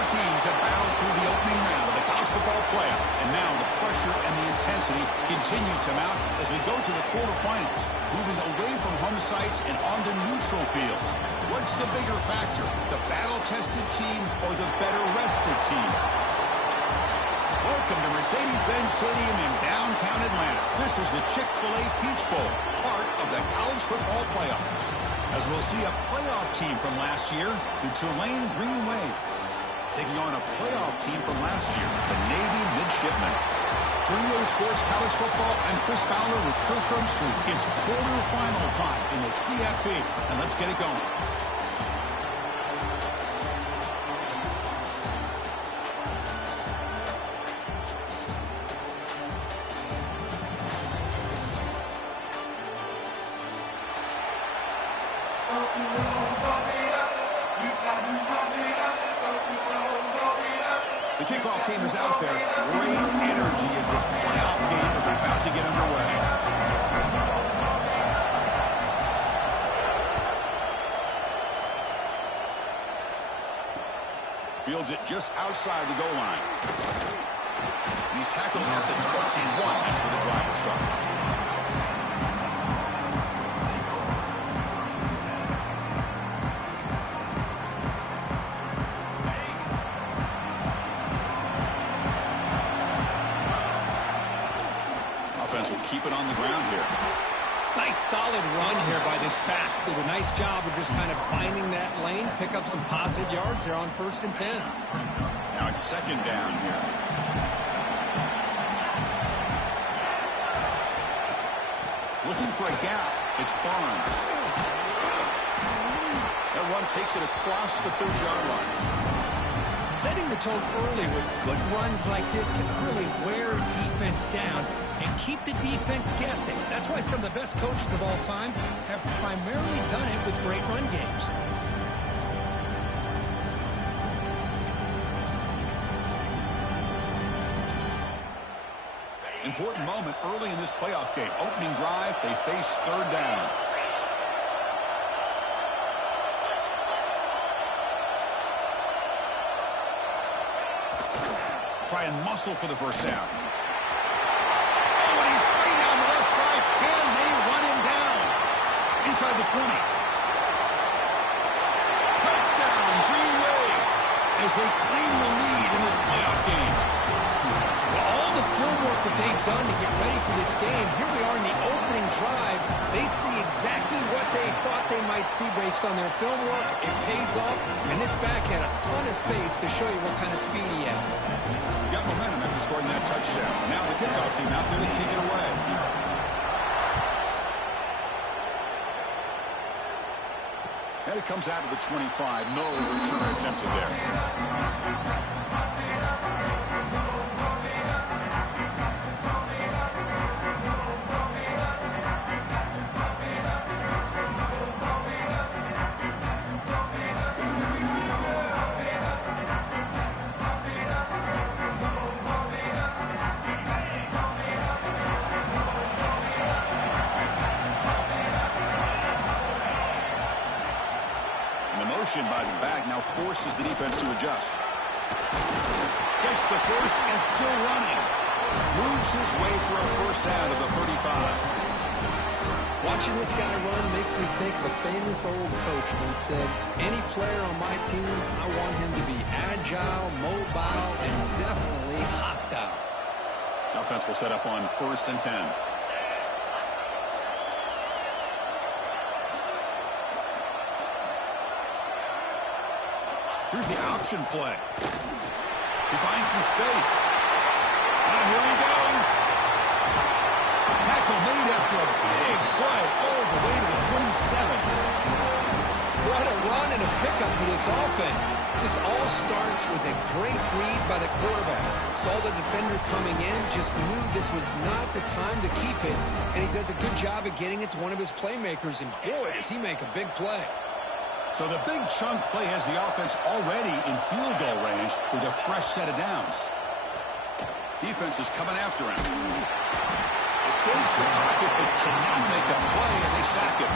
Four teams have battled through the opening round of the college football playoff, and now the pressure and the intensity continue to mount as we go to the quarterfinals, moving away from home sites and onto neutral fields. What's the bigger factor, the battle-tested team or the better-rested team? Welcome to Mercedes-Benz Stadium in downtown Atlanta. This is the Chick-fil-A Peach Bowl, part of the college football playoff. As we'll see a playoff team from last year, the Tulane Green Wave, taking on a playoff team from last year, the Navy Midshipmen. For EA Sports College Football, I'm Chris Fowler with Kirk Herbstreit. It's quarterfinal time in the CFP, and let's get it going. The kickoff team is out there. Great energy as this playoff game is about to get underway. Fields it just outside the goal line. He's tackled at the 21. That's where the drive will start. Will keep it on the ground here. Nice solid run here by this back. Did a nice job of just kind of finding that lane, pick up some positive yards there on 1st and 10. Now it's 2nd down here. Looking for a gap. It's Barnes. That run takes it across the 30-yard line. Setting the tone early with good runs like this can really wear defense down and keep the defense guessing. That's why some of the best coaches of all time have primarily done it with great run games. Important moment early in this playoff game. Opening drive, they face 3rd down. Try and muscle for the 1st down. Oh, and he's free down the left side. Can they run him down? Inside the 20. Touchdown, Green Wave, as they claim the lead in this playoff game. Well, all the film work that they've done to get ready for this game, here we are in the opening drive. They see exactly what they thought they might see based on their film work. It pays off, and this back had a ton of space to show you what kind of speed he has. Got momentum after scoring that touchdown. Now the kickoff team out there to kick it away. And it comes out of the 25. No return attempted there. By the back now forces the defense to adjust. Gets the first and still running. Moves his way for a 1st down of the 35. Watching this guy run makes me think of a famous old coach once said, any player on my team, I want him to be agile, mobile, and definitely hostile. Offense will set up on 1st and 10. Here's the option play. He finds some space. Now here he goes. Tackle made after a big play all the way to the 27. What a run and a pickup for this offense. This all starts with a great read by the quarterback. Saw the defender coming in, just knew this was not the time to keep it, and he does a good job of getting it to one of his playmakers, and boy, does he make a big play. So the big chunk play has the offense already in field goal range with a fresh set of downs. Defense is coming after him. Escapes the pocket but cannot make a play, and they sack him.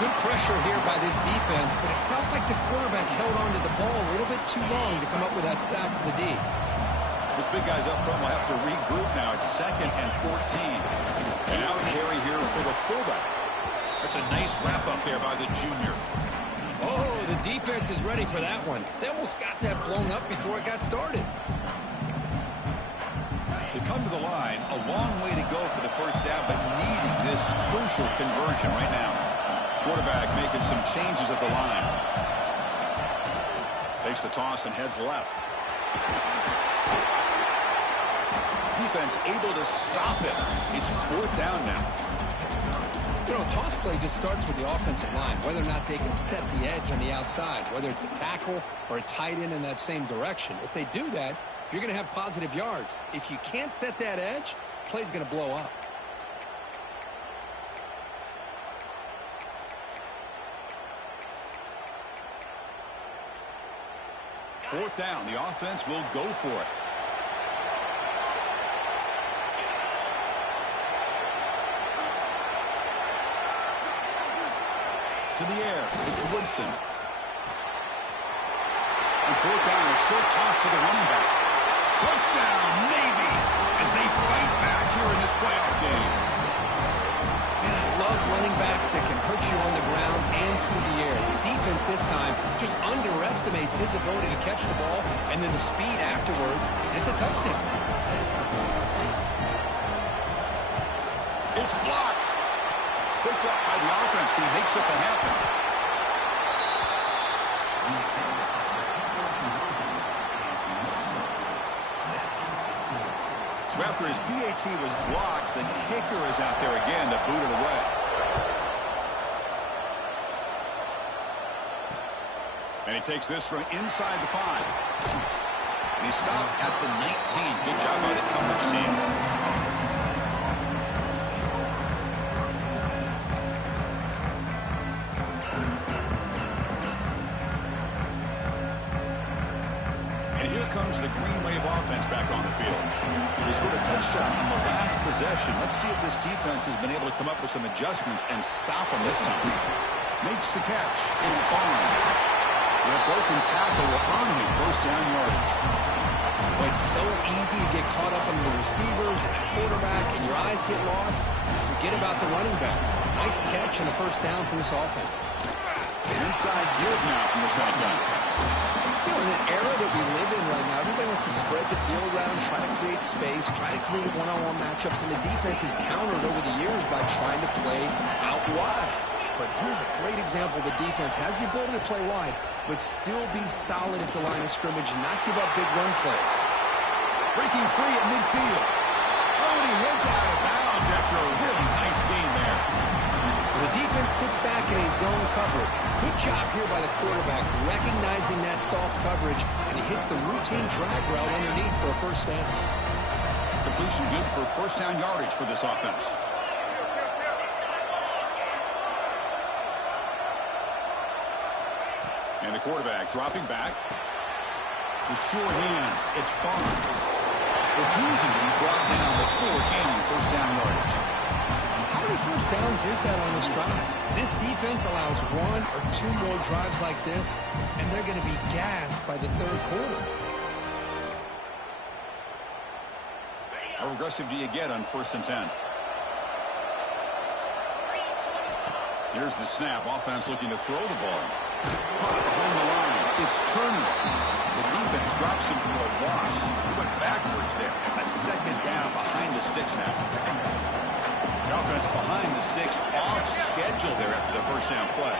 Good pressure here by this defense, but it felt like the quarterback held on to the ball a little bit too long to come up with that sack for the D. This big guy's up front will have to regroup now. It's 2nd and 14. And out carry here for the fullback. That's a nice wrap up there by the junior. Oh, the defense is ready for that one. They almost got that blown up before it got started. They come to the line, a long way to go for the first down, but needing this crucial conversion right now. Quarterback making some changes at the line. Takes the toss and heads left. Defense able to stop it. It's 4th down now. You know, a toss play just starts with the offensive line, whether or not they can set the edge on the outside, whether it's a tackle or a tight end in that same direction. If they do that, you're going to have positive yards. If you can't set that edge, play's going to blow up. Fourth down, the offense will go for it. To the air, it's Woodson. And 4th down, a short toss to the running back. Touchdown, Navy, as they fight back here in this playoff game. And I love running backs that can hurt you on the ground and through the air. The defense this time just underestimates his ability to catch the ball, and then the speed afterwards, and it's a touchdown. It's blocked. Picked up by the offense, but he makes something happen. So after his PAT was blocked, the kicker is out there again to boot it away. And he takes this from inside the 5. And he stopped at the 19. Good job by the coverage team. Comes the Green Wave offense back on the field. They scored a touchdown on the last possession. Let's see if this defense has been able to come up with some adjustments and stop them this time. Makes the catch. It's Barnes. And a broken tackle will earn him first down yardage. Well, it's so easy to get caught up on the receivers and the quarterback, and your eyes get lost. You forget about the running back. Nice catch and a first down for this offense. An inside give now from the shotgun. You know, in an era that we live in right now, everybody wants to spread the field around, try to create space, try to create one-on-one matchups, and the defense is countered over the years by trying to play out wide. But here's a great example. The defense has the ability to play wide, but still be solid at the line of scrimmage and not give up big run plays. Breaking free at midfield. Oh, and he heads out of bounds after a really nice game there. The defense sits back in a zone coverage. Good job here by the quarterback, recognizing that soft coverage, and he hits the routine drag route underneath for a first down. Completion good for first down yardage for this offense. And the quarterback dropping back. The sure hands, it's Barnes. Refusing to be brought down before gaining first down yardage. How many first downs is that on this drive? This defense allows 1 or 2 more drives like this, and they're going to be gassed by the 3rd quarter. How aggressive do you get on 1st and 10? Here's the snap. Offense looking to throw the ball. Caught behind the line. It's Turner. The defense drops him for a loss. He went backwards there. A 2nd down behind the sticks now. The offense behind the 6, off schedule there after the first down play.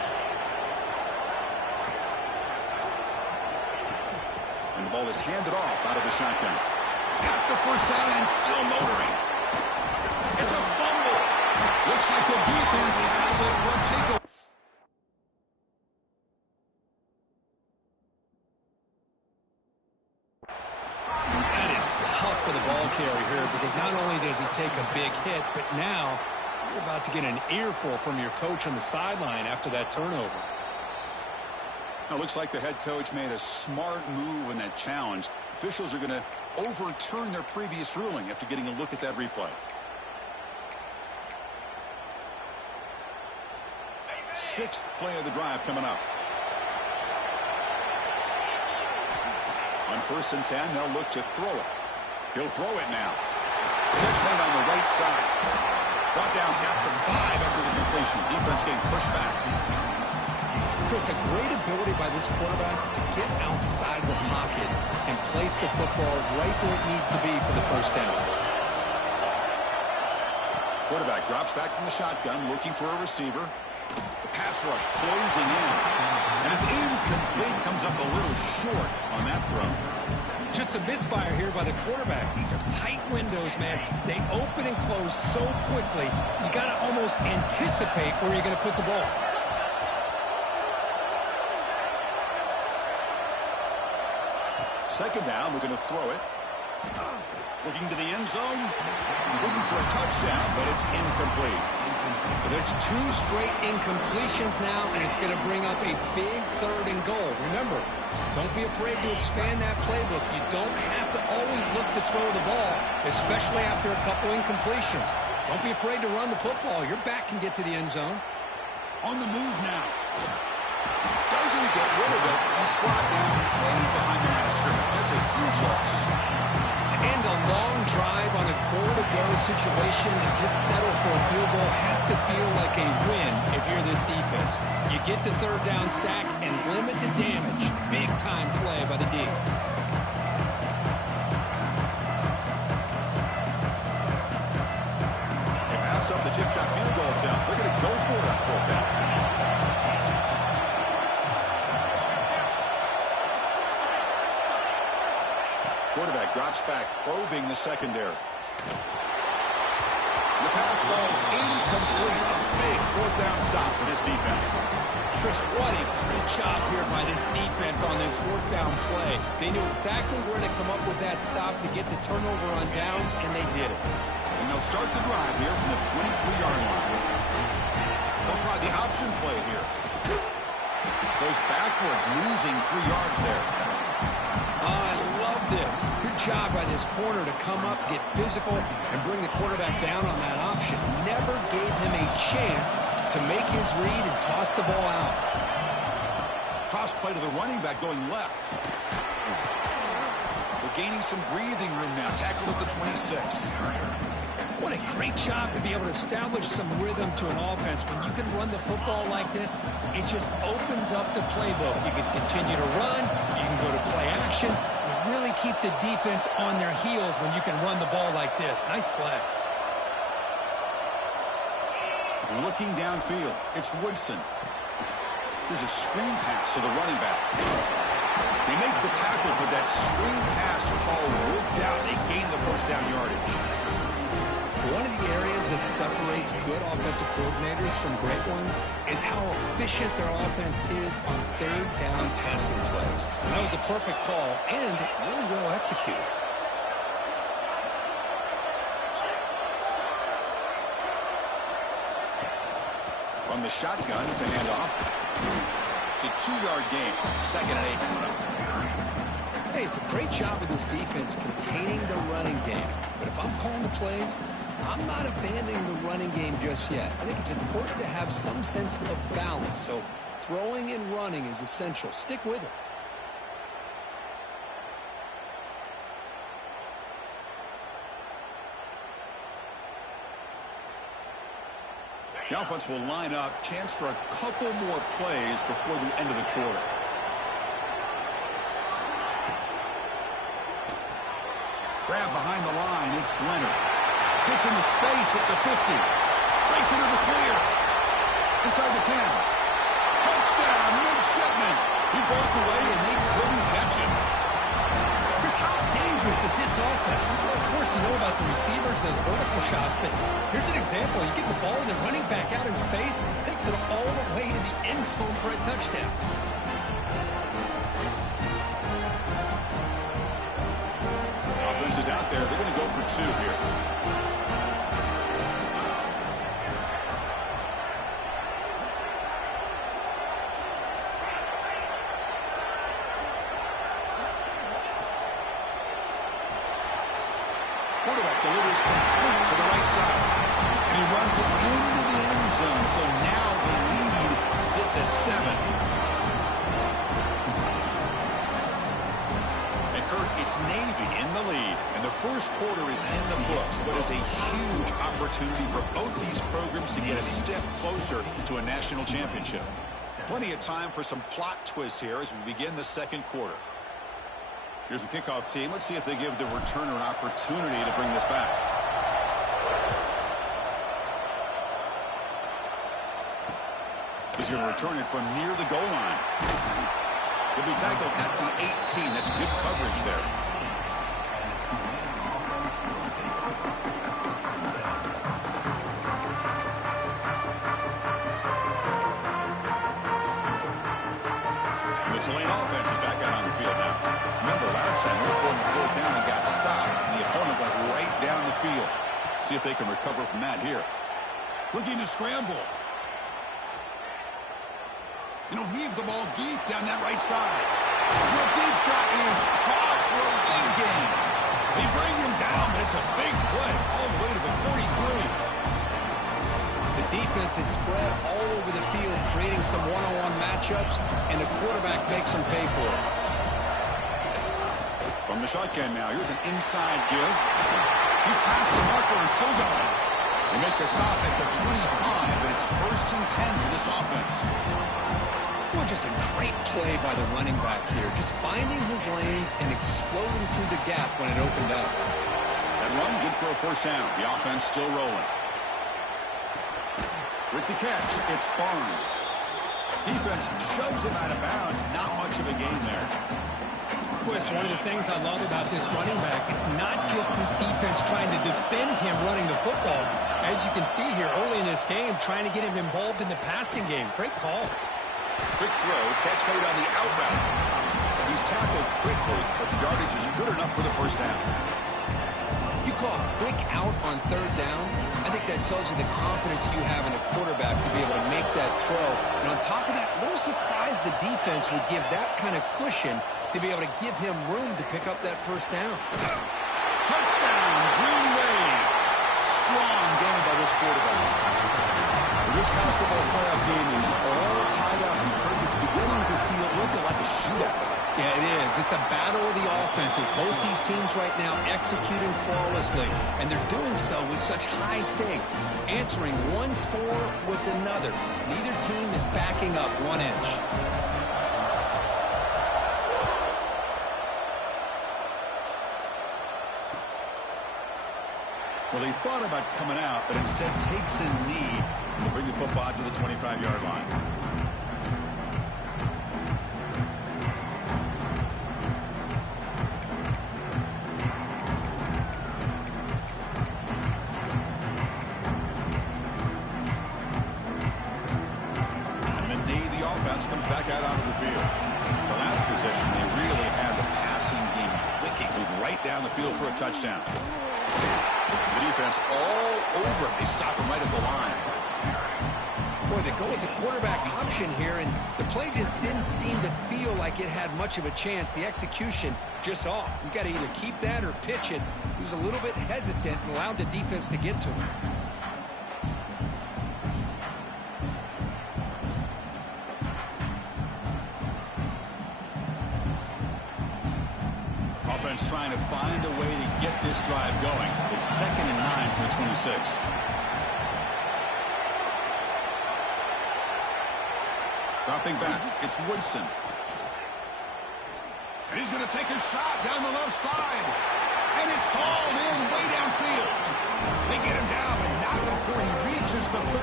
And the ball is handed off out of the shotgun. Got the first down and still motoring. It's a fumble. Looks like the defense has it for a takeaway. Tough for the ball carrier here, because not only does he take a big hit, but now you're about to get an earful from your coach on the sideline after that turnover. Now, looks like the head coach made a smart move in that challenge. Officials are going to overturn their previous ruling after getting a look at that replay. Sixth play of the drive coming up. On 1st and 10, they'll look to throw it. He'll throw it now. Catch made on the right side. Brought down at the 5 after the completion. Defense getting pushed back. Chris, a great ability by this quarterback to get outside of the pocket and place the football right where it needs to be for the first down. Quarterback drops back from the shotgun, looking for a receiver. The pass rush closing in. And it's incomplete, comes up a little short on that throw. Just a misfire here by the quarterback. These are tight windows, man. They open and close so quickly, you got to almost anticipate where you're going to put the ball. Second down, we're going to throw it. Looking to the end zone. Looking for a touchdown, but it's incomplete. But it's 2 straight incompletions now, and it's going to bring up a big 3rd and goal. Remember, don't be afraid to expand that playbook. You don't have to always look to throw the ball, especially after a couple incompletions. Don't be afraid to run the football. Your back can get to the end zone. On the move now. Doesn't get rid of it. He's brought down way behind the line of scrimmage. That's a huge loss. To end a long drive on a goal-to-go situation and just settle for a field goal has to feel like a win if you're this defense. You get the 3rd down sack and limit the damage. Big-time play by the D. They pass up the chip shot field goal attempt. They're going to go for it on 4th down. Quarterback drops back, probing the secondary. The pass ball's incomplete. A big 4th down stop for this defense. Chris, what a great job here by this defense on this 4th down play. They knew exactly where to come up with that stop to get the turnover on downs, and they did it. And they'll start the drive here from the 23-yard line. They'll try the option play here. Goes backwards, losing 3 yards there. I love this. Good job by this corner to come up, get physical, and bring the quarterback down on that option. Never gave him a chance to make his read and toss the ball out. Cross play to the running back going left. We're gaining some breathing room now. Tackled at the 26. What a great job to be able to establish some rhythm to an offense. When you can run the football like this, it just opens up the playbook. You can continue to run. You can go to play action. You really keep the defense on their heels when you can run the ball like this. Nice play. Looking downfield, it's Woodson. Here's a screen pass to the running back. They make the tackle, but that screen pass call worked out. They gain the 1st down yardage. One of the areas that separates good offensive coordinators from great ones is how efficient their offense is on 3rd down passing plays. And that was a perfect call and really well executed. From the shotgun to hand off. It's a 2-yard gain. 2nd and 8 coming up. Hey, it's a great job of this defense containing the running game. But if I'm calling the plays, I'm not abandoning the running game just yet. I think it's important to have some sense of balance. So throwing and running is essential. Stick with it. The offense will line up. Chance for a couple more plays before the end of the quarter. Grab behind the line. It's Leonard. Gets into space at the 50. Breaks into the clear. Inside the 10. Touchdown, midshipman. He broke away and they couldn't catch him. Chris, how dangerous is this offense? Well, of course, you know about the receivers, those vertical shots, but here's an example. You get the ball and the running back out in space, takes it all the way to the end zone for a touchdown. Offense is out there. They're going to go for 2 here. Quarterback delivers complete to the right side. And he runs it into the end zone. So now the lead It's at 7. And Kurt, it's Navy in the lead. And the first quarter is in the books. But it's a huge opportunity for both these programs to get a step closer to a national championship. Plenty of time for some plot twists here as we begin the second quarter. Here's the kickoff team. Let's see if they give the returner an opportunity to bring this back. He's going to return it from near the goal line. He'll be tackled at the 18. That's good coverage there. The Tulane offense is back out on the field now. Remember, last time we were going to 4th down and got stopped. And the opponent went right down the field. See if they can recover from that here. Looking to scramble. And he'll heave the ball deep down that right side. The deep shot is caught for a big gain. They bring him down, but it's a big play all the way to the 43. The defense is spread all over the field, creating some one-on-one matchups, and the quarterback makes them pay for it. From the shotgun now, here's an inside give. He's past the marker and still going. They make the stop at the 25, but it's 1st and 10 for this offense. Well, just a great play by the running back here, just finding his lanes and exploding through the gap when it opened up. That run, good for a 1st down. The offense still rolling. With the catch, it's Barnes. Defense shoves him out of bounds. Not much of a gain there. Well, it's one of the things I love about this running back. It's not just this defense trying to defend him running the football. As you can see here early in this game, trying to get him involved in the passing game. Great call. Quick throw, catch made on the out route. He's tackled quickly, but the yardage isn't good enough for the 1st down. You call a quick out on 3rd down, I think that tells you the confidence you have in a quarterback to be able to make that throw. And on top of that, a little surprised the defense would give that kind of cushion to be able to give him room to pick up that 1st down. Touchdown, Green Wave. Strong game by this quarterback. This college football playoff game is all tied up, and Kirk, it's beginning to feel a little bit like a shootout. Yeah, it is. It's a battle of the offenses. Both these teams right now executing flawlessly, and they're doing so with such high stakes, answering one score with another. Neither team is backing up 1 inch. Well, he thought about coming out, but instead takes a knee to bring the football to the 25-yard line. And the Navy offense comes back out onto the field. The last possession, they really had the passing game clicking, move right down the field for a touchdown. The defense all over. They stop him right at the line. Boy, they go with the quarterback option here, and the play just didn't seem to feel like it had much of a chance. The execution just off. You got to either keep that or pitch it. He was a little bit hesitant and allowed the defense to get to him. Offense trying to find a way to get this drive going. It's 2nd and 9 from the 26. Dropping back, it's Woodson. And he's going to take a shot down the left side. And it's hauled in way downfield. They get him down, and not before he reaches the 39.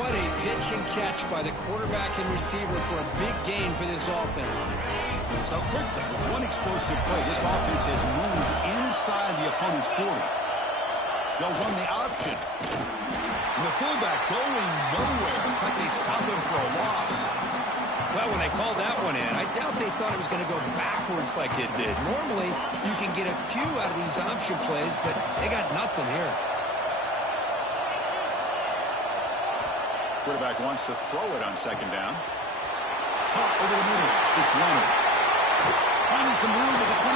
What a pitch and catch by the quarterback and receiver for a big gain for this offense. So quickly, with one explosive play, this offense has moved inside the opponent's 40. They'll run the option. And the fullback going nowhere, like they stopped him for a loss. Well, when they called that one in, I doubt they thought it was going to go backwards like it did. Normally, you can get a few out of these option plays, but they got nothing here. Quarterback wants to throw it on 2nd down. Caught over the middle. It's Leonard. Finding some room at the 25.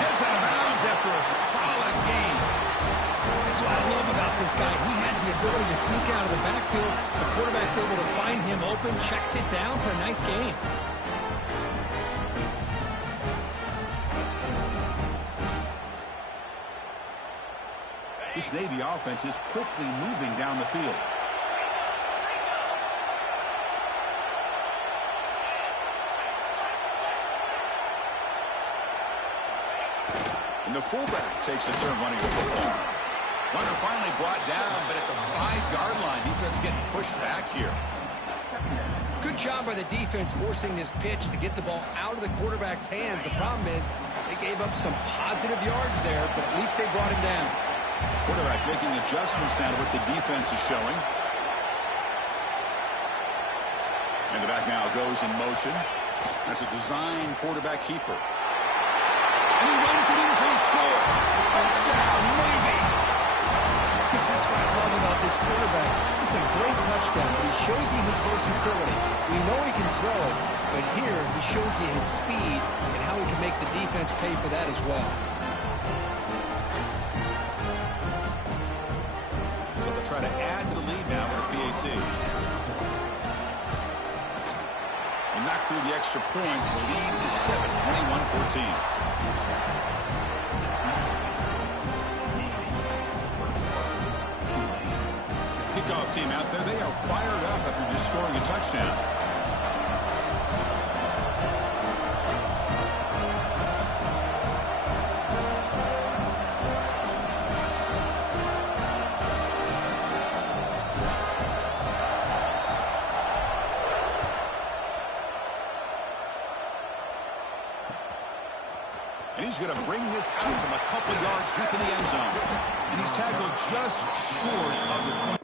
Heads out of bounds after a solid game. That's what I love about this guy. He has the ability to sneak out of the backfield. The quarterback's able to find him open, checks it down for a nice gain. This Navy offense is quickly moving down the field. And the fullback takes a turn running the football. Runner finally brought down, but at the 5-yard line, defense getting pushed back here. Good job by the defense forcing this pitch to get the ball out of the quarterback's hands. The problem is they gave up some positive yards there, but at least they brought him down. Quarterback making adjustments now to what the defense is showing. And the back now goes in motion. That's a design quarterback keeper. And he runs it in for the score. Touchdown, Navy. Because that's what I love about this quarterback. It's a great touchdown, but he shows you his versatility. We know he can throw it, but here he shows you his speed and how he can make the defense pay for that as well. They'll try to add to the lead now with a PAT. And knock through the extra point. The lead is 7, 21-14. Kickoff team out there. They are fired up after just scoring a touchdown. And he's going to bring this out from a couple yards deep in the end zone. And he's tackled just short of the 20.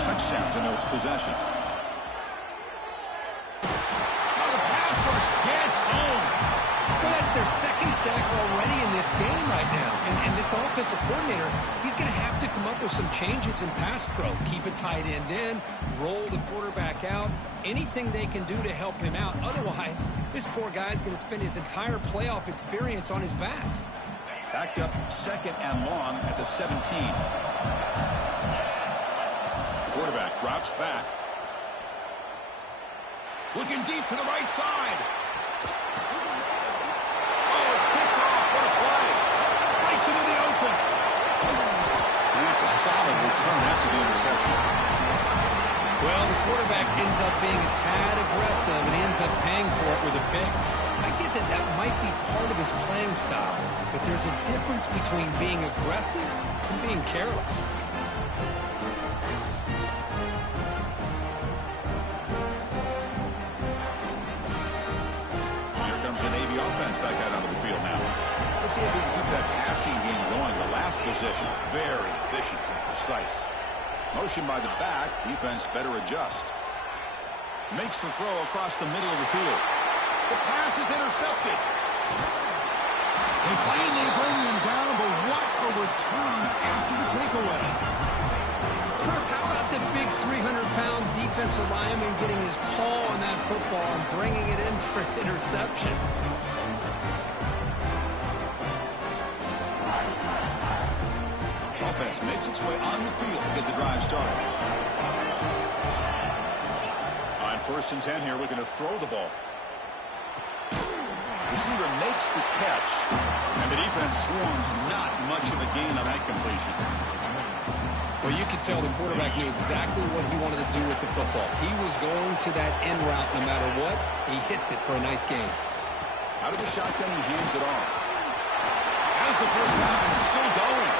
Touchdowns in those possessions. Oh, the pass rush gets home. Well, that's their second sack already in this game right now. And this offensive coordinator, he's going to have to come up with some changes in pass pro. Keep a tight end in, roll the quarterback out, anything they can do to help him out. Otherwise, this poor guy's going to spend his entire playoff experience on his back. Backed up 2nd and long at the 17. Quarterback drops back. Looking deep to the right side. Oh, it's picked off. What a play. Right into the open. And that's a solid return after the interception. Well, the quarterback ends up being a tad aggressive and he ends up paying for it with a pick. I get that that might be part of his playing style, but there's a difference between being aggressive and being careless. Let's see if he can keep that passing game going. The last possession, very efficient and precise. Motion by the back. Defense better adjust. Makes the throw across the middle of the field. The pass is intercepted. They finally bring him down, but what a return after the takeaway. Chris, how about the big 300-pound defensive lineman getting his paw on that football and bringing it in for an interception? Offense makes its way on the field to get the drive started. On 1st and 10 here, we're going to throw the ball. Receiver makes the catch, and the defense swarms. Not much of a gain on that completion. Well, you could tell the quarterback knew exactly what he wanted to do with the football. He was going to that end route no matter what. He hits it for a nice gain. Out of the shotgun, he hands it off. As the first down is still going.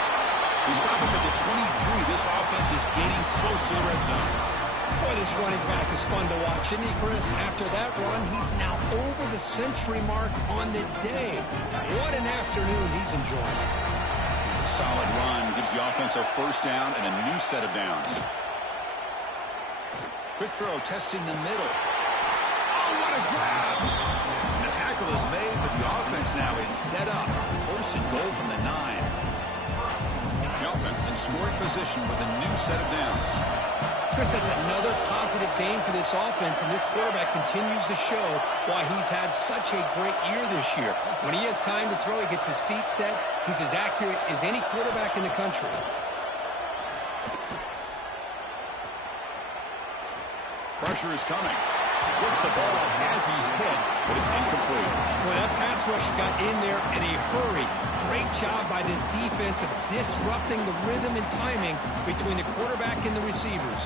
We saw them at the 23. This offense is getting close to the red zone. Boy, this running back is fun to watch, isn't he, Chris? After that run, he's now over the century mark on the day. What an afternoon he's enjoying. It's a solid run. Gives the offense a first down and a new set of downs. Quick throw, testing the middle. Oh, what a grab! And the tackle is made, but the offense now is set up. First and goal from the 9. The offense in scoring position with a new set of downs. Chris, that's another positive game for this offense, and this quarterback continues to show why he's had such a great year this year. When he has time to throw, he gets his feet set. He's as accurate as any quarterback in the country. Pressure is coming. Gets the ball up as he's hit, but it's incomplete. Well, that pass rush got in there in a hurry. Great job by this defense of disrupting the rhythm and timing between the quarterback and the receivers.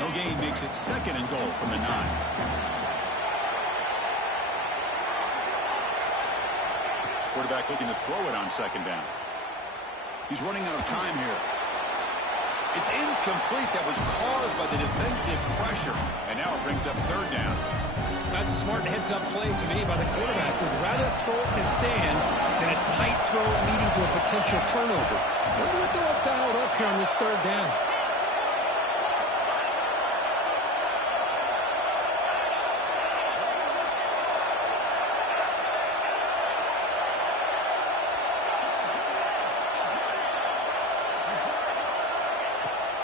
No gain makes it second and goal from the 9. Quarterback looking to throw it on second down. He's running out of time here. It's incomplete. That was caused by the defensive pressure. And now it brings up third down. That's a smart heads-up play to me by the quarterback. Would rather throw it in the stands than a tight throw leading to a potential turnover. Wonder what they'll have dialed up here on this third down.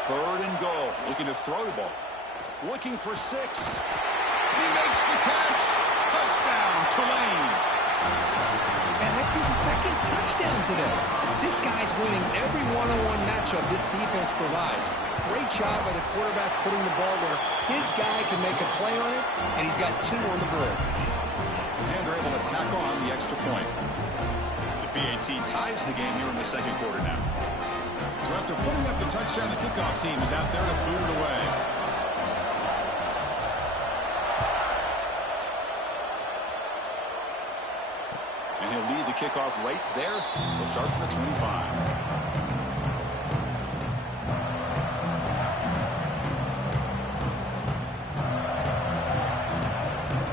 Third and goal. Looking to throw the ball. Looking for 6. He makes the catch. Touchdown, Tulane. Man, that's his second touchdown today. This guy's winning every one-on-one matchup this defense provides. Great job by the quarterback putting the ball where his guy can make a play on it, and he's got 2 on the board. And they're able to tack on the extra point. The BAT ties the game here in the second quarter now. So after putting up the touchdown, the kickoff team is out there to boot it away. And he'll lead the kickoff right there. He'll start from the 25.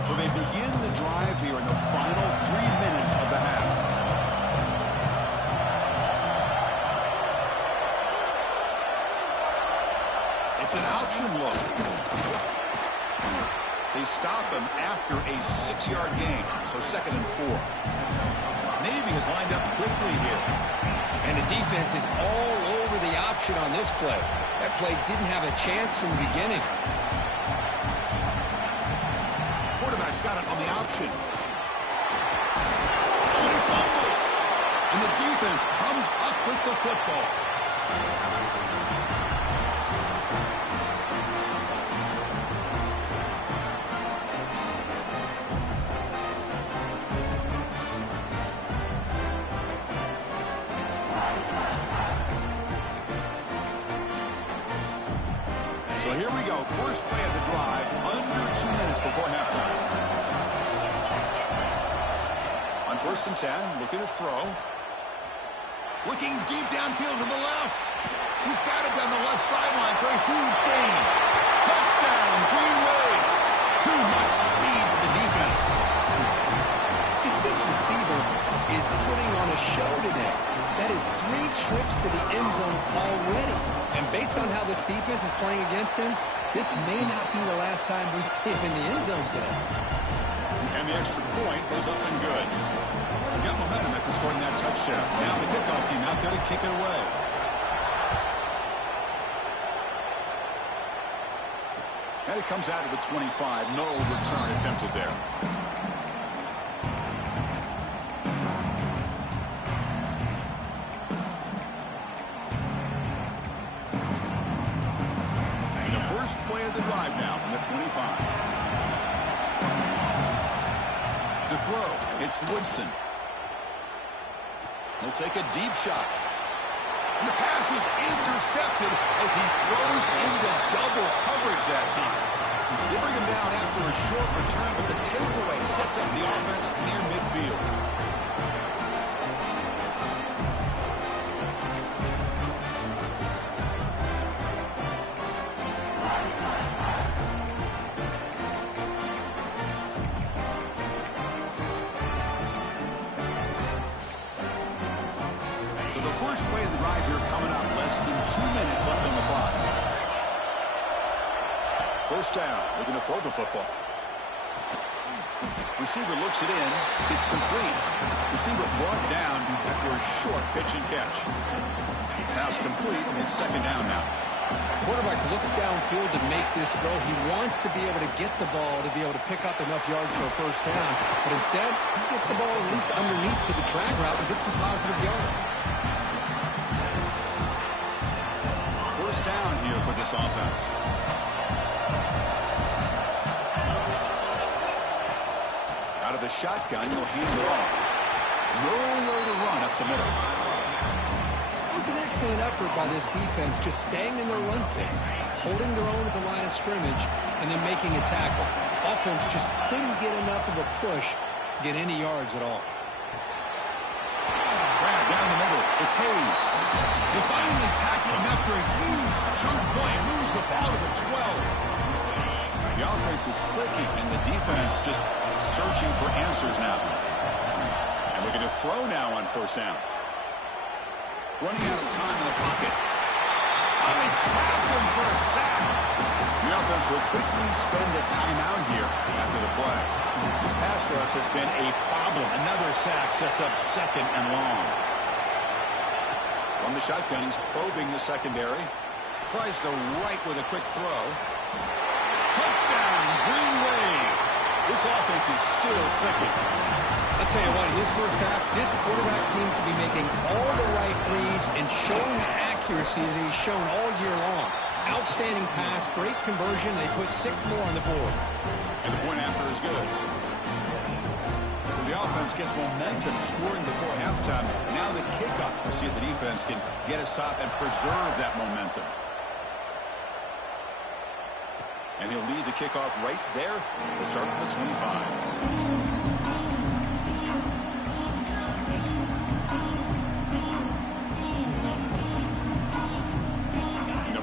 So they begin the drive here in the final 3 minutes of the half. It's an option look. They stop him after a 6-yard gain, so second and 4. Navy is lined up quickly here. And the defense is all over the option on this play. That play didn't have a chance from the beginning. Quarterback's got it on the option. And he fumbles. And the defense comes up with the football. So here we go. First play of the drive, under 2 minutes before halftime. On first and 10, looking to throw. Looking deep downfield to the left. He's got it down the left sideline for a huge gain. Touchdown, Green Wave. Too much speed for the defense. This receiver is putting on a show today. That is 3 trips to the end zone already. And based on how this defense is playing against him, this may not be the last time we see him in the end zone today. And the extra point goes up and good. Got momentum after scoring that touchdown. Now the kickoff team out there to kick it away. And it comes out of the 25. No return attempted there. And the first play of the drive now from the 25. To throw, it's Woodson. He'll take a deep shot. And the pass is intercepted as he throws into double coverage that time. They bring him down after a short return, but the takeaway sets up the offense near midfield. So the first play of the drive here coming up. Less than 2 minutes left on the clock. First down. Looking to throw the football. Receiver looks it in. It's complete. Receiver brought down after a short pitch and catch. Pass complete. It's second down now. Quarterback looks downfield to make this throw. He wants to be able to get the ball to be able to pick up enough yards for a first down. But instead, he gets the ball at least underneath to the drag route and gets some positive yards. First down here for this offense. Out of the shotgun, he'll hand it off. Nowhere to run up the middle. It was an excellent effort by this defense, just staying in their run fits, holding their own at the line of scrimmage, and then making a tackle. Offense just couldn't get enough of a push to get any yards at all. Grab down the middle. It's Hayes. They finally tackle him after a huge chunk play. Moves the ball to the 12. The offense is clicking, and the defense just searching for answers now. And we're going to throw now on first down. Running out of time in the pocket. Oh, they trap him for a sack. The offense will quickly spend a timeout here after the play. This pass rush has been a problem. Another sack sets up second and long. From the shotgun, he's probing the secondary. Tries the right with a quick throw. Touchdown, Green Wave. This offense is still clicking. I'll tell you what, in this first half, this quarterback seems to be making all the right reads and showing the accuracy that he's shown all year long. Outstanding pass, great conversion. They put 6 more on the board. And the point after is good. So the offense gets momentum, scoring before halftime. Now the kickoff. We'll see if the defense can get a stop and preserve that momentum. And he'll lead the kickoff right there. We'll start at the 25.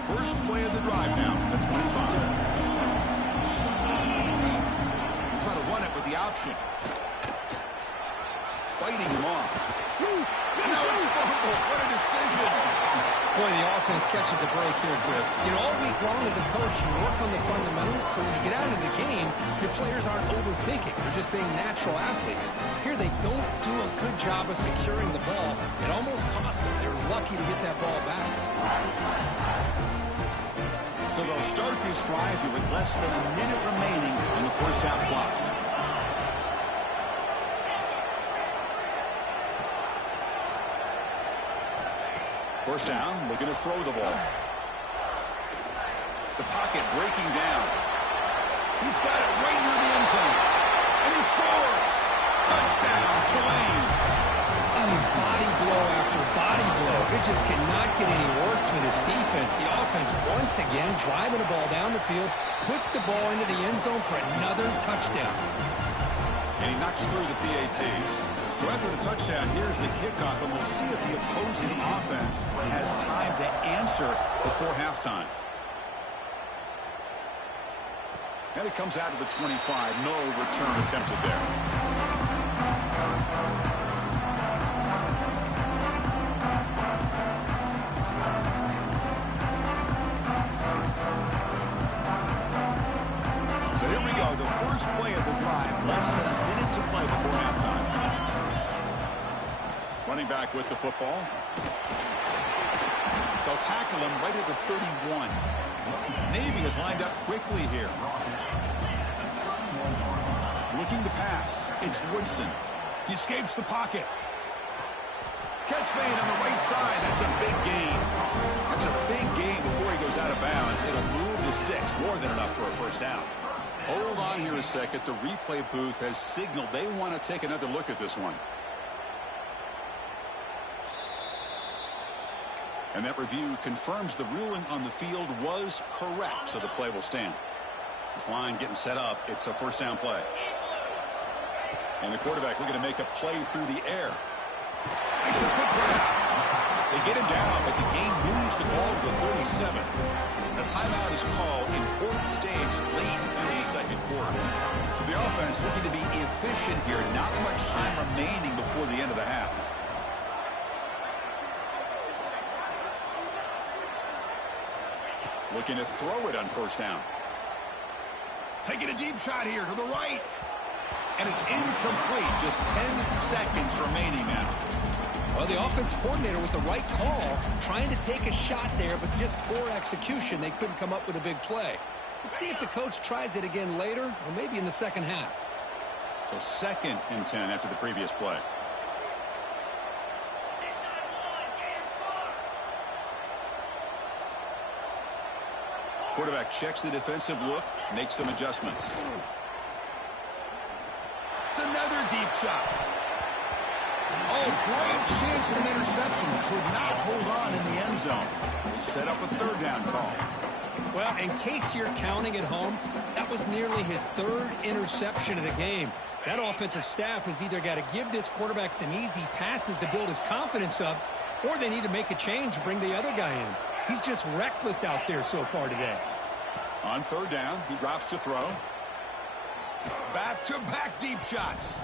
First play of the drive now, the 25. We'll try to run it with the option. Fighting him off. And now it's fumbled. What a decision. Boy, the offense catches a break here, Chris. You know, all week long as a coach, you work on the fundamentals, so when you get out of the game, your players aren't overthinking. They're just being natural athletes. Here, they don't do a good job of securing the ball. It almost cost them. They're lucky to get that ball back. So they'll start this drive here with less than a minute remaining in the first half clock. First down, looking to throw the ball. The pocket breaking down. He's got it right near the end zone. And he scores! Touchdown, Tulane! I mean, body blow after body blow. It just cannot get any worse for this defense. The offense, once again, driving the ball down the field, puts the ball into the end zone for another touchdown. And he knocks through the PAT. So after the touchdown, here's the kickoff, and we'll see if the opposing offense has time to answer before halftime. And it comes out of the 25. No return attempted there. So here we go, the first play of the drive, less than a minute to play before halftime. Running back with the football. They'll tackle him right at the 31. Navy is lined up quickly here. Looking to pass. It's Woodson. He escapes the pocket. Catch made on the right side. That's a big gain. That's a big gain before he goes out of bounds. It'll move the sticks. More than enough for a first down. Hold on here a second. The replay booth has signaled they want to take another look at this one. And that review confirms the ruling on the field was correct, so the play will stand. This line getting set up. It's a first down play. And the quarterback looking to make a play through the air. Makes a quick grab. They get him down, but the game moves the ball to the 37. A timeout is called. Important stage late in the second quarter. So the offense looking to be efficient here. Not much time remaining before the end of the half. Looking to throw it on first down. Taking a deep shot here to the right. And it's incomplete. Just 10 seconds remaining now. Well, the offense coordinator with the right call, trying to take a shot there, but just poor execution. They couldn't come up with a big play. Let's see if the coach tries it again later, or maybe in the second half. So 2nd and 10 after the previous play. Quarterback checks the defensive look, makes some adjustments. It's another deep shot. Oh, great chance of an interception. Could not hold on in the end zone. We'll set up a 3rd down call. Well, in case you're counting at home, that was nearly his 3rd interception of the game. That offensive staff has either got to give this quarterback some easy passes to build his confidence up, or they need to make a change and bring the other guy in. He's just reckless out there so far today. On 3rd down, he drops to throw. Back-to-back deep shots.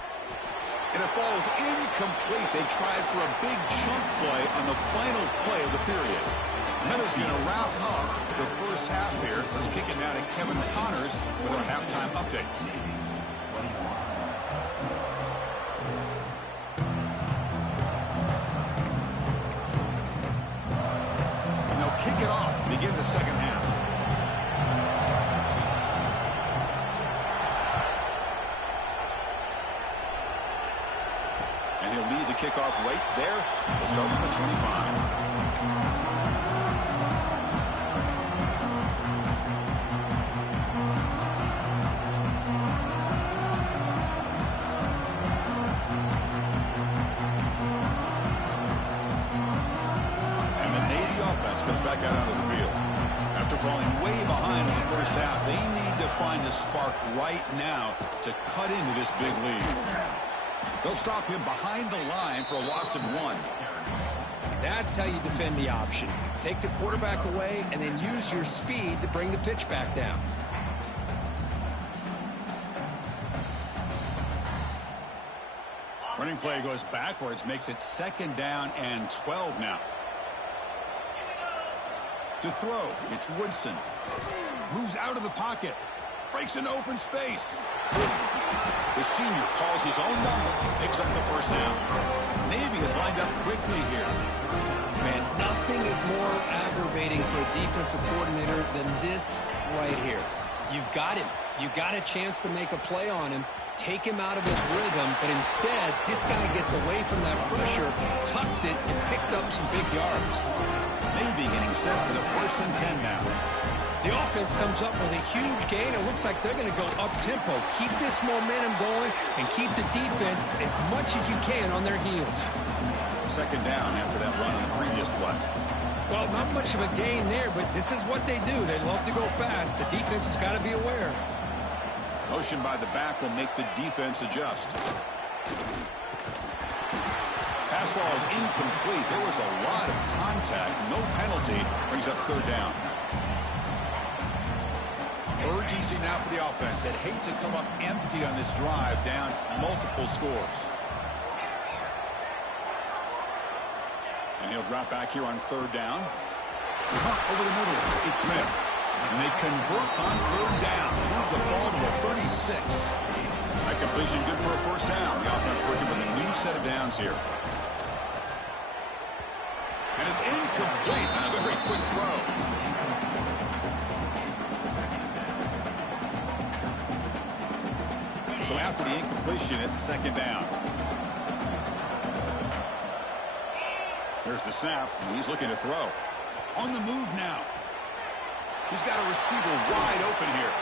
And it falls incomplete. They tried for a big chunk play on the final play of the period. Meadows going to wrap up the first half here. Let's kick it now to Kevin Connors with our halftime update. And they'll kick it off to begin the second half. And he'll lead the kickoff right there. We'll start with the 25. Comes back out onto the field. After falling way behind in the first half, they need to find a spark right now to cut into this big lead. They'll stop him behind the line for a loss of 1. That's how you defend the option. Take the quarterback away and then use your speed to bring the pitch back down. Running play goes backwards, makes it 2nd down and 12 now. To throw, it's Woodson. Moves out of the pocket. Breaks into open space. The senior calls his own number. Picks up the first down. Navy is lined up quickly here. Man, nothing is more aggravating for a defensive coordinator than this right here. You've got him. You've got a chance to make a play on him. Take him out of his rhythm, but instead, this guy gets away from that pressure, tucks it, and picks up some big yards. Navy getting set for the 1st and 10 now. The offense comes up with a huge gain. It looks like they're going to go up-tempo. Keep this momentum going and keep the defense as much as you can on their heels. 2nd down after that run on the previous play. Well, not much of a gain there, but this is what they do. They love to go fast. The defense has got to be aware. Motion by the back will make the defense adjust. Pass ball is incomplete. There was a lot of contact. No penalty. Brings up 3rd down. Urgency now for the offense that hates to come up empty on this drive, down multiple scores. And he'll drop back here on 3rd down. Over the middle. It's Smith. And they convert on 3rd down. Move the ball to the 36. That completion good for a 1st down. The offense working with a new set of downs here. And it's incomplete on a very quick throw. So after the incompletion, it's 2nd down. There's the snap. And he's looking to throw. On the move now. He's got a receiver wide open here.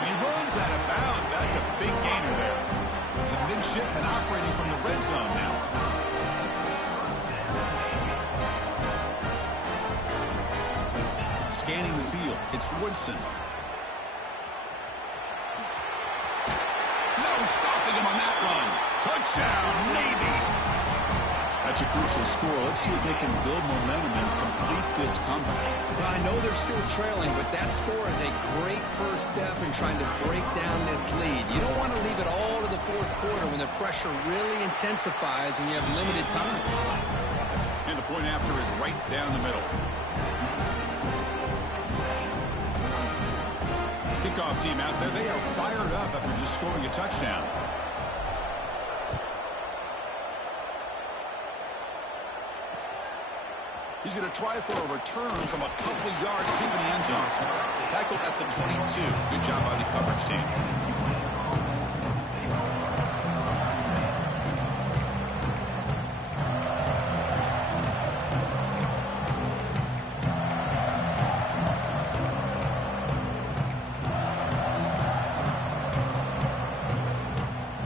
And he runs out of bounds. That's a big gainer there. The midshipman operating from the red zone now. Scanning the field, it's Woodson. No stopping him on that run. Touchdown, Navy. That's a crucial score. Let's see if they can build momentum and complete this comeback. Well, I know they're still trailing, but that score is a great first step in trying to break down this lead. You don't want to leave it all to the 4th quarter when the pressure really intensifies and you have limited time. And the point after is right down the middle. kickoff team out there. They are fired up after just scoring a touchdown. He's going to try for a return from a couple of yards deep in the end zone. Tackled at the 22. Good job by the coverage team.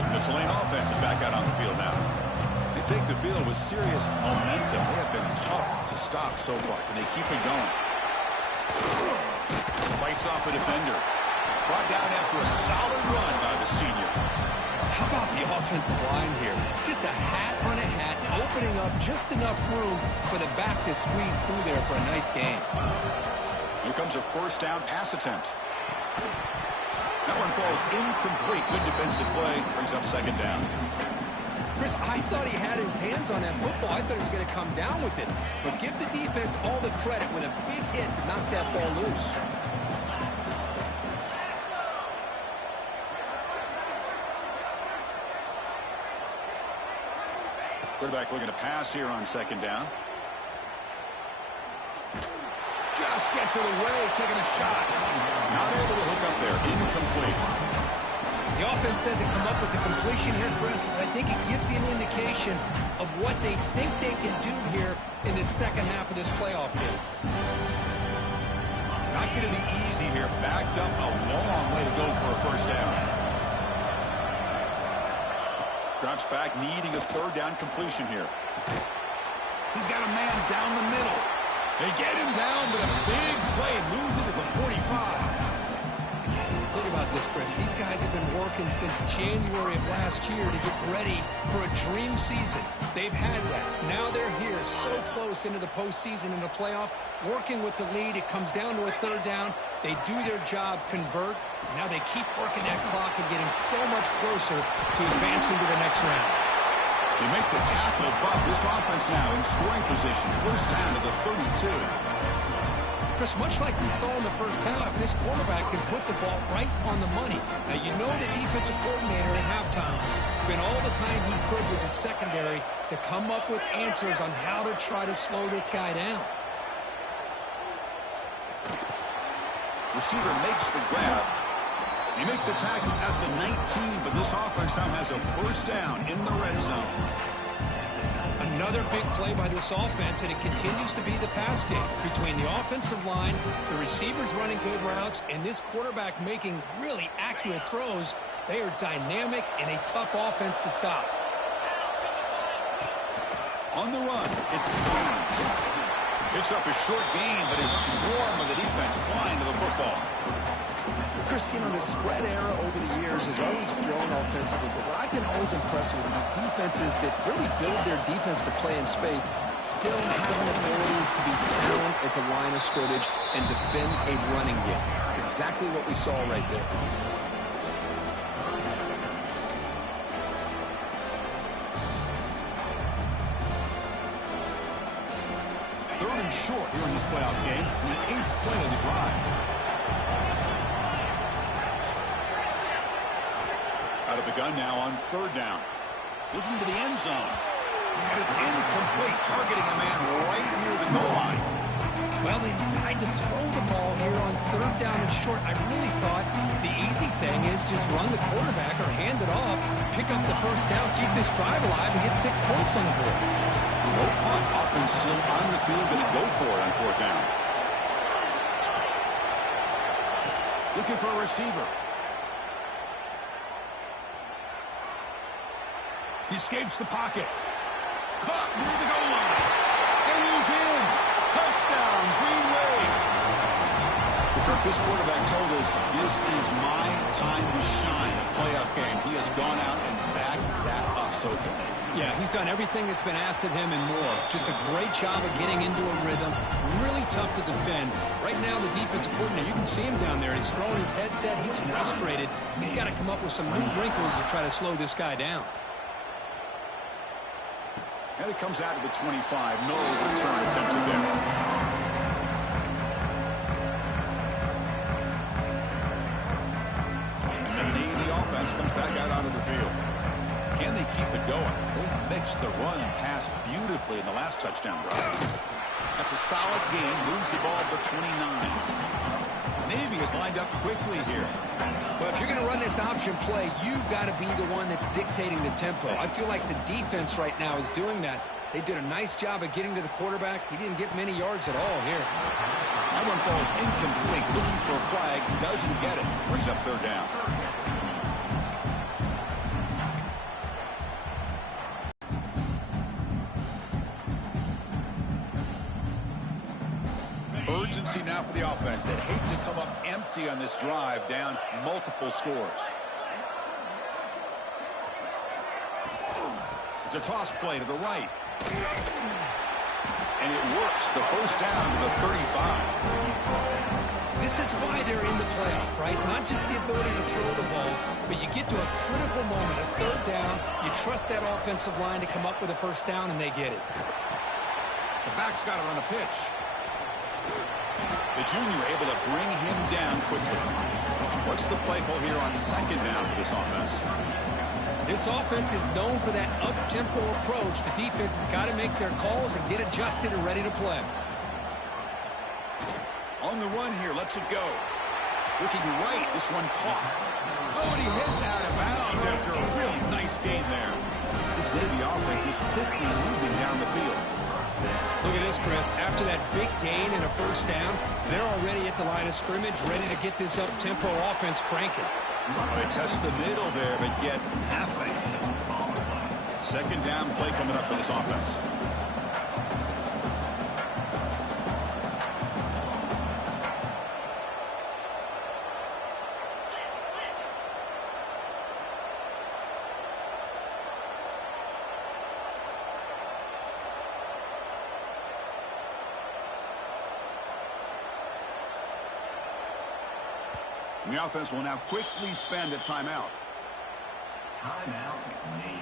The Tulane offense is back out on the field now. They take the field with serious momentum. They have been tough to stop so far. Can they keep it going? Fights off a defender. Brought down after a solid run by the senior. How about the offensive line here? Just a hat on a hat, opening up just enough room for the back to squeeze through there for a nice gain. Here comes a first down pass attempt. That one falls incomplete. Good defensive play. Brings up second down. Chris, I thought he had his hands on that football. I thought he was going to come down with it. But give the defense all the credit with a big hit to knock that ball loose. Quarterback looking to pass here on second down. Just gets it away, taking a shot. Not able to hook up there. Incomplete. The offense doesn't come up with the completion here, Chris, but I think it gives you an indication of what they think they can do here in the second half of this playoff game. Not going to be easy here. Backed up a long way to go for a first down. Drops back, needing a third down completion here. He's got a man down the middle. They get him down, but a big play moves into the 45. Think about this, Chris. These guys have been working since January of last year to get ready for a dream season. They've had that. Now they're here so close into the postseason and the playoff, working with the lead. It comes down to a third down. They do their job, convert. Now they keep working that clock and getting so much closer to advancing to the next round. They make the tackle, but this offense now in scoring position. First down to the 32. Chris, much like we saw in the first half, this quarterback can put the ball right on the money. Now, you know the defensive coordinator at halftime spent all the time he could with his secondary to come up with answers on how to try to slow this guy down. Receiver makes the grab. They make the tackle at the 19, but this offense now has a first down in the red zone. Another big play by this offense, and it continues to be the pass game between the offensive line, the receivers running good routes, and this quarterback making really accurate throws. They are dynamic and a tough offense to stop. On the run, it's Stevens. Picks up a short gain, but is swarmed with the defense flying to the football. Chris, you know, the spread era over the years has always grown offensively, but what I've been always impressed with are defenses that really build their defense to play in space, still have an ability to be sound at the line of scrimmage and defend a running game. It's exactly what we saw right there. Third and short here in this playoff game, the 8th play of the drive. Out of the gun now on third down. Looking to the end zone. And it's incomplete, targeting a man right near the goal line. Well, they decide to throw the ball here on third down and short. I really thought the easy thing is just run the quarterback or hand it off, pick up the first down, keep this drive alive, and get 6 points on the board. No punt. Offense still on the field, going to go for it on fourth down. Looking for a receiver. He escapes the pocket. Caught near the goal line. And he's in. Touchdown, Green Wave. Kirk, this quarterback told us this is my time to shine. A playoff game. He has gone out and backed that up so far. Yeah, he's done everything that's been asked of him and more. Just a great job of getting into a rhythm. Really tough to defend. Right now, the defensive coordinator, you can see him down there. He's throwing his headset. He's frustrated. He's got to come up with some new wrinkles to try to slow this guy down. And it comes out of the 25. No return attempted there. out onto the field. Can they keep it going? They mixed the run and pass beautifully in the last touchdown drive. That's a solid gain. Moves the ball to 29. Navy is lined up quickly here. Well, if you're going to run this option play, you've got to be the one that's dictating the tempo. I feel like the defense right now is doing that. They did a nice job of getting to the quarterback. He didn't get many yards at all here. That one falls incomplete. Looking for a flag. Doesn't get it. Brings up third down. Urgency now for the offense that hates to come up empty on this drive, down multiple scores. It's a toss play to the right. And it works. The first down to the 35. This is why they're in the playoff, right? Not just the ability to throw the ball, but you get to a critical moment, a third down. You trust that offensive line to come up with a first down, and they get it. The back's got it on the pitch. The junior able to bring him down quickly. What's the play call here on second down for this offense? This offense is known for that up-tempo approach. The defense has got to make their calls and get adjusted and ready to play. On the run here, lets it go. Looking right, this one caught. Oh, and he heads out of bounds after a really nice gain there. This Navy offense is quickly moving down the field. Look at this, Chris. After that big gain and a first down, they're already at the line of scrimmage, ready to get this up-tempo offense cranking. They test the middle there, but get nothing. Second down play coming up for this offense. And the offense will now quickly spend a timeout. Timeout, Navy.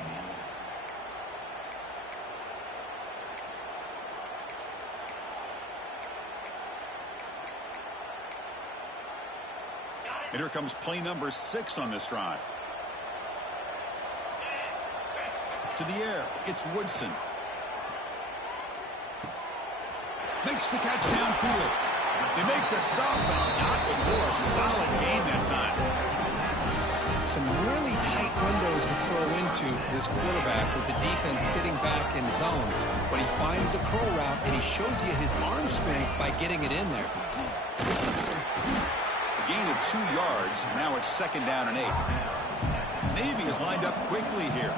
And here comes play number 6 on this drive. To the air, it's Woodson. Makes the catch downfield. They make the stop, but not before a solid gain that time. Some really tight windows to throw into for this quarterback with the defense sitting back in zone. But he finds the curl route, and he shows you his arm strength by getting it in there. A gain of 2 yards. Now it's second down and 8. Navy is lined up quickly here.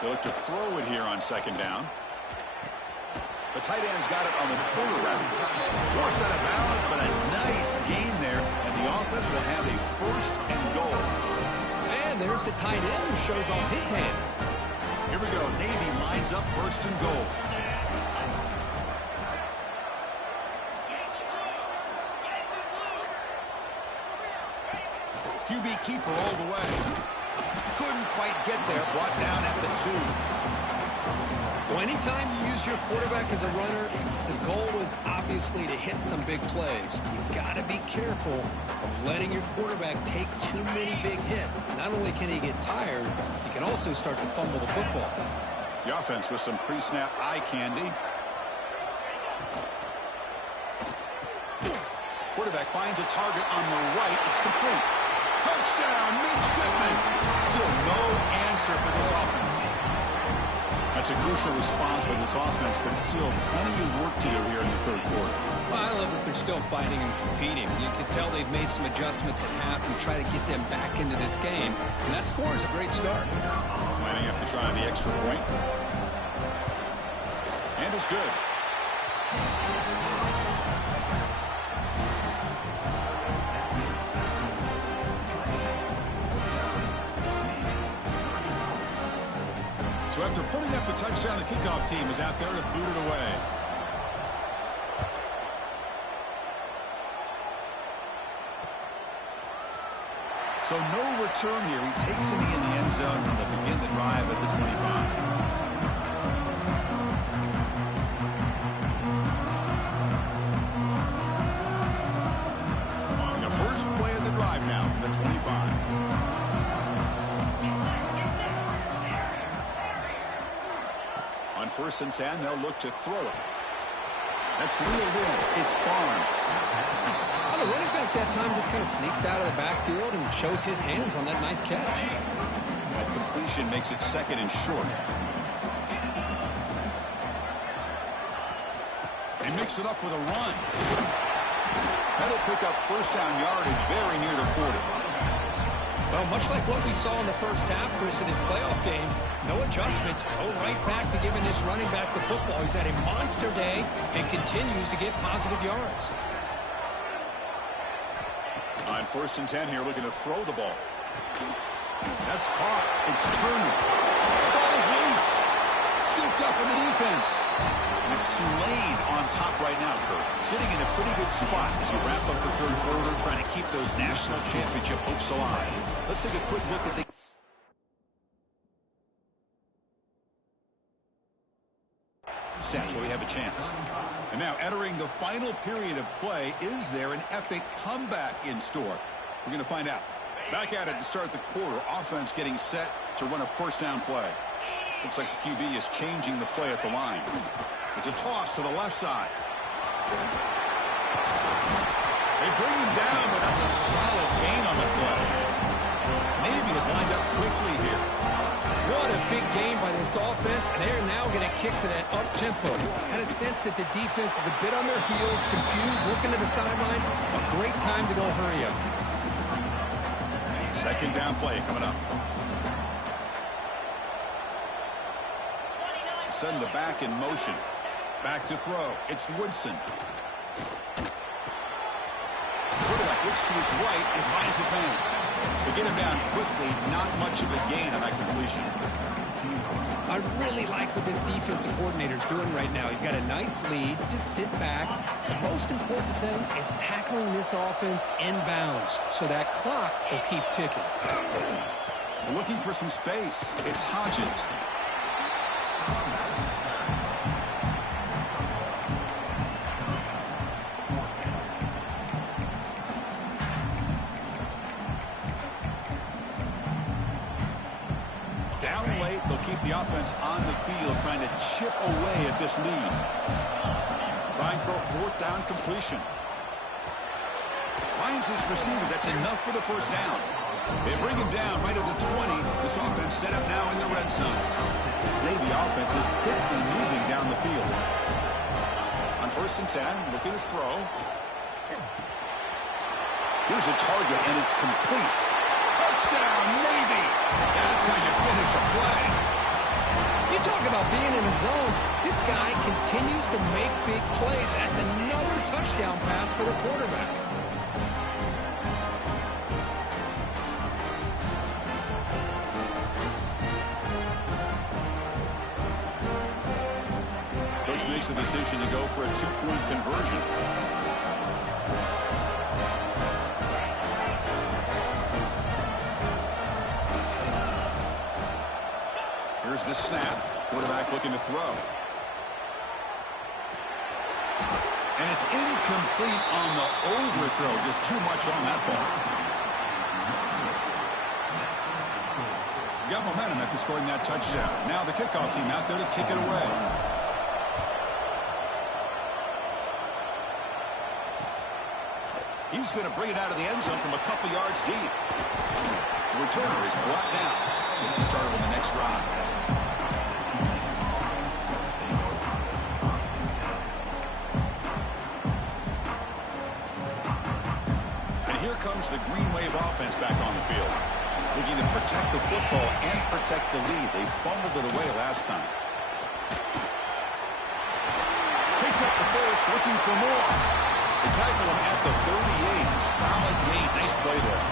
They look to throw it here on second down. The tight end's got it on the corner route. Forced out of bounds, but a nice gain there, and the offense will have a first and goal. And there's the tight end who shows off his hands. Here we go. Navy lines up first and goal. QB keeper all the way. Couldn't quite get there. Brought down at the 2. Well, anytime you use your quarterback as a runner, the goal is obviously to hit some big plays. You've got to be careful of letting your quarterback take too many big hits. Not only can he get tired, he can also start to fumble the football. The offense with some pre-snap eye candy. Quarterback finds a target on the right. It's complete. Touchdown, midshipman. Still no answer for this offense. That's a crucial response by this offense, but still plenty of work to do here in the third quarter. Well, I love that they're still fighting and competing. You can tell they've made some adjustments at half and try to get them back into this game. And that score is a great start. Lining up to try the extra point. And it's good. So after putting up a touchdown, the kickoff team is out there to boot it away. So no return here. He takes it in the end zone and they'll begin the drive at the 25. the 25. On 1st and 10, they'll look to throw it. That's reeled in. It's Barnes. Well, the running back that time just kind of sneaks out of the backfield and shows his hands on that nice catch. That completion makes it 2nd and short. They mix it up with a run. That'll pick up 1st down yardage very near the 40. Well, much like what we saw in the first half, Chris, in his playoff game, no adjustments. Go right back to giving this running back the football. He's had a monster day and continues to get positive yards. On 1st and 10 here, looking to throw the ball. That's caught. It's Turner. The ball is loose. Scooped up in the defense. And it's Tulane on top right now, Kurt. Sitting in a pretty good spot as you wrap up the 3rd quarter, trying to keep those national championship hopes alive. Let's take a quick look at the sets where we have a chance. And now entering the final period of play, is there an epic comeback in store? We're going to find out. Back at it to start the quarter. Offense getting set to run a 1st down play. Looks like the QB is changing the play at the line. It's a toss to the left side. They bring him down, but that's a solid gain on the play. Navy is lined up quickly here. What a big game by this offense, and they're now going to kick to that up-tempo. Kind of sense that the defense is a bit on their heels, confused, looking to the sidelines. A great time to go hurry up. 2nd down play coming up. Send the back in motion. Back to throw. It's Woodson. Quarterback looks to his right and finds his man. They get him down quickly. Not much of a gain on that completion. I really like what this defensive coordinator is doing right now. He's got a nice lead. Just sit back. The most important thing is tackling this offense inbounds so that clock will keep ticking. Looking for some space. It's Hodges. Keep the offense on the field, trying to chip away at this lead. Trying for a 4th down completion. Finds his receiver. That's enough for the 1st down. They bring him down right at the 20. This offense set up now in the red zone. This Navy offense is quickly moving down the field. On 1st and 10, looking to throw. Here's a target, and it's complete. Touchdown, Navy! That's how you finish a play. You talk about being in the zone. This guy continues to make big plays. That's another touchdown pass for the quarterback. Coach makes the decision to go for a 2-point conversion. Here's the snap. Quarterback looking to throw. And it's incomplete on the overthrow. Just too much on that ball. Got momentum after scoring that touchdown. Now the kickoff team out there to kick it away. He's going to bring it out of the end zone from a couple yards deep. The returner is brought down. Gets you started on the next drive. And here comes the Green Wave offense back on the field. Looking to protect the football and protect the lead. They fumbled it away last time. Picks up the first, looking for more. They tackle him at the 38. Solid gain. Nice play there.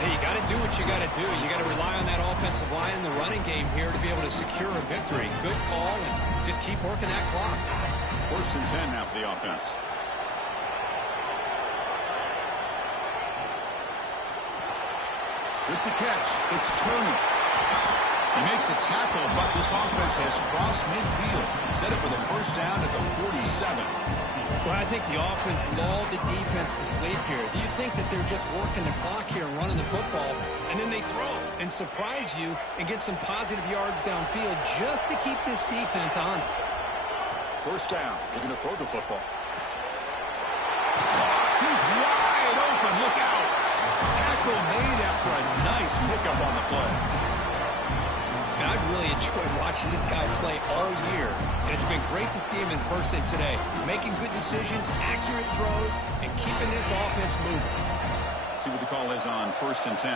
Hey, you got to do what you got to do. You got to rely on that offensive line in the running game here to be able to secure a victory. Good call, and just keep working that clock. 1st and 10 now for the offense. With the catch, it's Turner. They make the tackle, but this offense has crossed midfield. Set up with a 1st down at the 47. Well, I think the offense lulled the defense to sleep here. Do you think that they're just working the clock here and running the football, and then they throw and surprise you and get some positive yards downfield just to keep this defense honest? First down. They're going to throw the football. He's wide open. Look out. Tackle made after a nice pickup on the play. And I've really enjoyed watching this guy play all year, and it's been great to see him in person today, making good decisions, accurate throws, and keeping this offense moving. See what the call is on 1st and 10.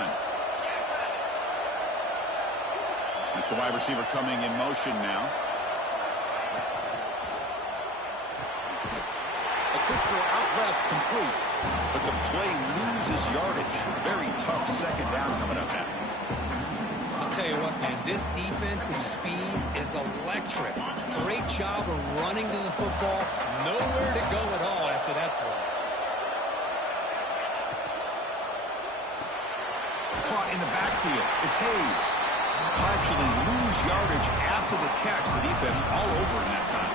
It's the wide receiver coming in motion now. A quick throw out left, complete. But the play loses yardage. Very tough second down coming up now. I'll tell you what, man, this defensive speed is electric. Great job of running to the football. Nowhere to go at all after that throw. Caught in the backfield. It's Hayes. Actually lose yardage after the catch. The defense all over in that time.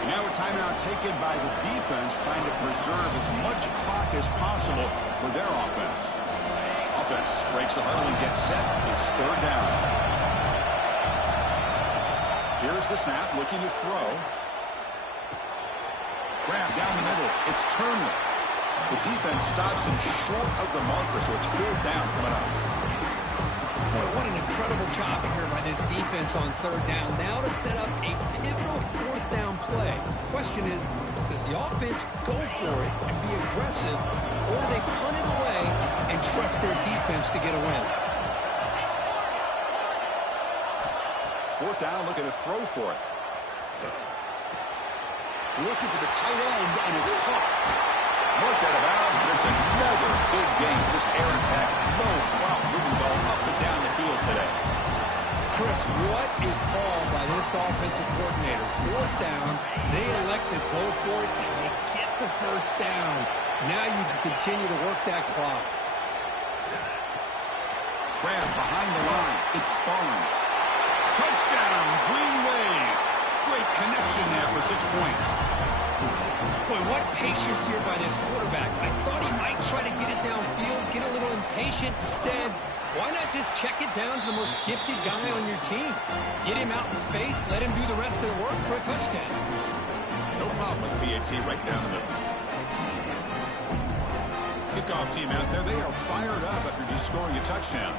And now a timeout taken by the defense, trying to preserve as much clock as possible for their offense. Offense breaks the huddle and gets set. It's 3rd down. Here's the snap, looking to throw. Grab down the middle. It's Turner. The defense stops him short of the marker, so it's 4th down coming up. Boy, what an incredible job here by this defense on 3rd down. Now to set up a pivotal 4th down play. Question is, does the offense go for it and be aggressive, or do they punt it away and trust their defense to get a win? 4th down, looking to throw for it. Looking for the tight end, and it's caught. Marked out of bounds, but it's another big game. This air attack, no problem moving the ball up and down the field today. Chris, what a call by this offensive coordinator. 4th down, they elect to go for it, and they get the 1st down. Now you can continue to work that clock. Grab behind the line. It's Barnes. Touchdown, Green Wave. Great connection there for 6 points. Boy, what patience here by this quarterback. I thought he might try to get it downfield, get a little impatient. Instead, why not just check it down to the most gifted guy on your team? Get him out in space, let him do the rest of the work for a touchdown. No problem with BAT right down the middle. Kickoff team out there, they are fired up after just scoring a touchdown.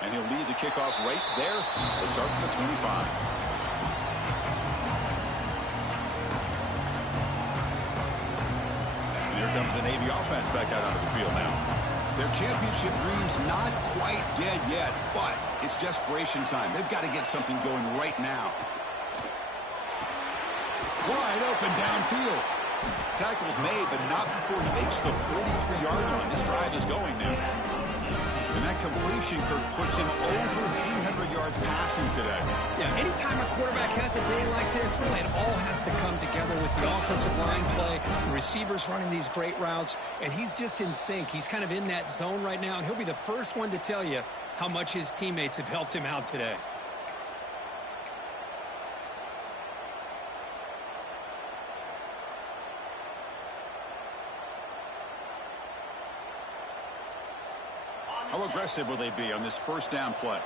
And he'll lead the kickoff right there. We'll start at the 25. And here comes the Navy offense back out onto the field now. Their championship dream's not quite dead yet, but it's desperation time. They've got to get something going right now. Wide open downfield. Tackle's made, but not before he makes the 43-yard line. This drive is going now. And that completion, Kirk, puts him over 300 yards passing today. Yeah, anytime a quarterback has a day like this, really it all has to come together with the offensive line play, the receivers running these great routes, and he's just in sync. He's kind of in that zone right now, and he'll be the first one to tell you how much his teammates have helped him out today. How aggressive will they be on this 1st down play?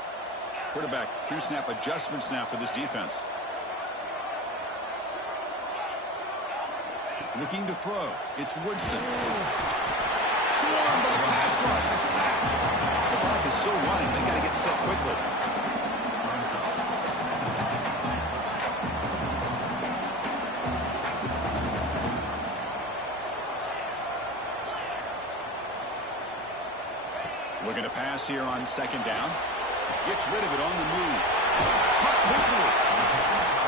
Quarterback, pre-snap adjustments now for this defense. Looking to throw. It's Woodson. Swarmed by the pass rush. A sack. The clock is still running. They got to get set quickly. Looking to pass here on 2nd down. Gets rid of it on the move. Cut quickly.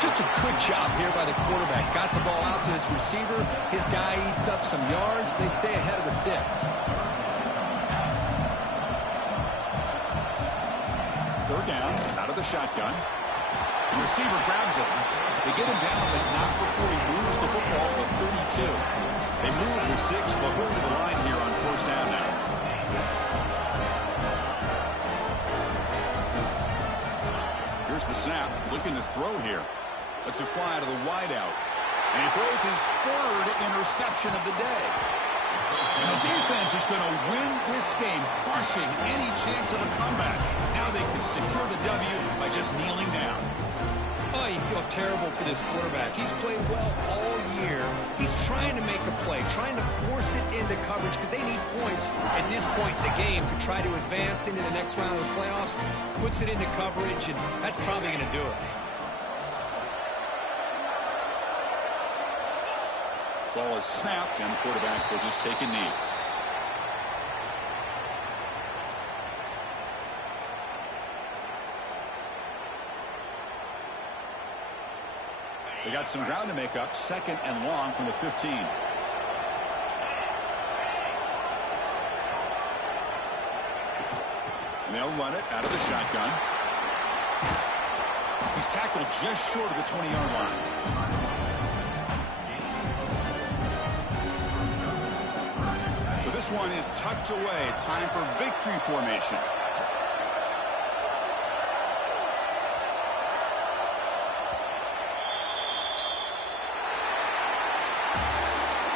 Just a good job here by the quarterback. Got the ball out to his receiver. His guy eats up some yards. They stay ahead of the sticks. 3rd down, out of the shotgun. The receiver grabs it. They get him down, but not before he moves the football to the 32. They move the 6. They'll hurry to the line here on 1st down now. Here's the snap, looking to throw here. Lets it fly to the wideout. And he throws his third interception of the day. And the defense is going to win this game, crushing any chance of a comeback. Now they can secure the W by just kneeling down. Oh, you feel terrible for this quarterback. He's played well all year. He's trying to make a play, trying to force it into coverage because they need points at this point in the game to try to advance into the next round of the playoffs. Puts it into coverage, and that's probably going to do it. Ball is snapped, and the quarterback will just take a knee. They got some ground to make up. 2nd and long from the 15. And they'll run it out of the shotgun. He's tackled just short of the 20-yard line. So this one is tucked away. Time for victory formation.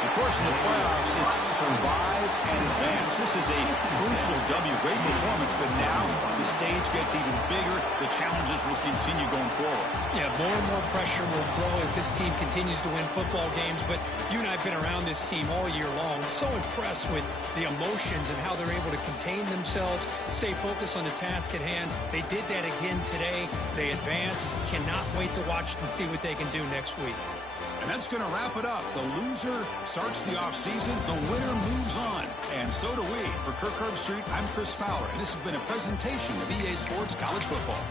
Of course, in the playoffs, it's survive and advance. This is a crucial W. Great performance, but now the stage gets even bigger. The challenges will continue going forward. Yeah, more and more pressure will grow as this team continues to win football games. But you and I have been around this team all year long. So impressed with the emotions and how they're able to contain themselves, stay focused on the task at hand. They did that again today. They advance. Cannot wait to watch and see what they can do next week. And that's going to wrap it up. The loser starts the offseason. The winner moves on. And so do we. For Kirk Herbstreit, I'm Chris Fowler. And this has been a presentation of EA Sports College Football.